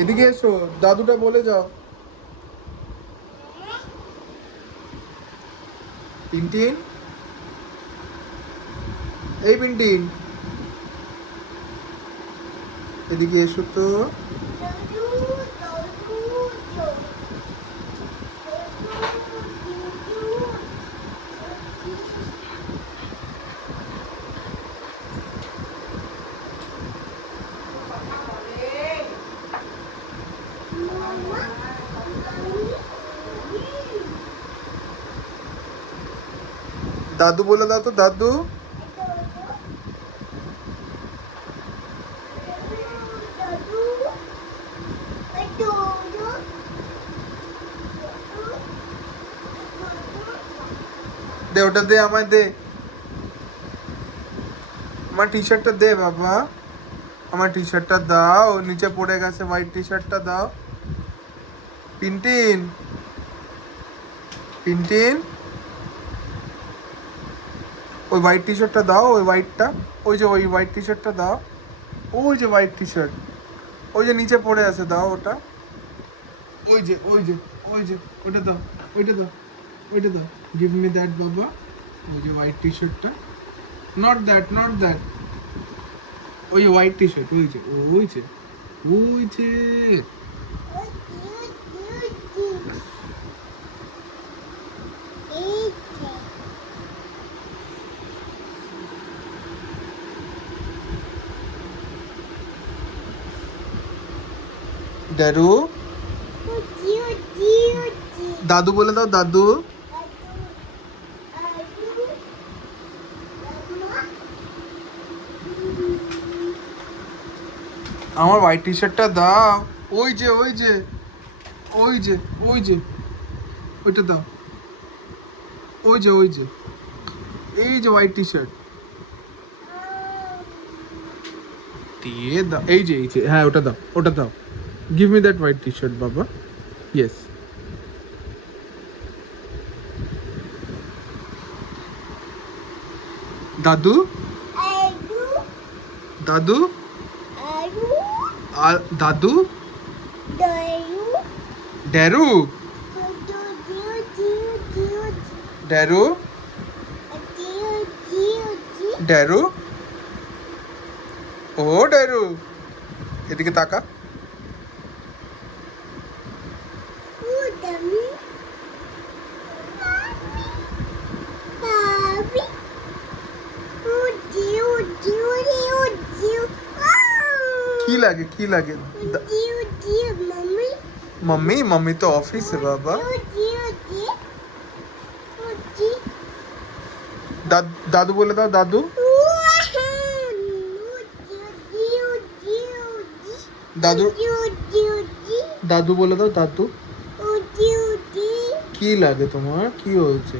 এদিকে এসো, দাদুটা বলে যাও। টিনটিন, এই টিনটিন, এদিকে এসো তো। দাদু বলে দাও তো, দাদু। দে ওটা, দে আমায় দে, আমার টি শার্টটা দে বাবা, আমার টি শার্টটা দাও, নিচে পড়ে গেছে, হোয়াইট টি শার্টটা দাও। টিনটিন, টিনটিন, ওই হোয়াইট টি শার্টটা দাও, ওই হোয়াইটটা, ওই যে ওই হোয়াইট টি শার্টটা দাও, ওই যে হোয়াইট টি শার্ট, ওই যে নিচে পড়ে আছে, দাও ওটা, ওই যে ওই যে ওই যে ওইটা দাও, ওইটা দাও, ওইটা দাও, গিভ মি দ্যাট বাবা, ওই যে হোয়াইট টি শার্টটা, নট দ্যাট, নট দ্যাট, ওই হোয়াইট টি শার্ট, ওই যে, ওই যে, ওই যে। ড্যাডু, দাদু বলে দাও, দাদু। আমার হোয়াইট টি শার্টটা দাও, ওই যে ওই যে ওই যে ওই যে ওইটা দাও, ওই যে ওই যে, এই যে হোয়াইট টি শার্ট দিয়ে দাও, এই যে, এই যে, হ্যাঁ ওটা দাও, ওটা দাও, give me that white T shirt বাবা, ইয়েস। দাদু, দাদু, আর দাদু, ড্যারু, ড্যারু, ড্যারু, ও ড্যারু, এদিকে তাকা। কি লাগে, কি লাগে? मम्मी, मम्मी तो ऑफिस है बाबा। दादू बोले था, दादू, दादू, दादू बोले था, दादू। কি লাগে তোমার, কি হয়েছে?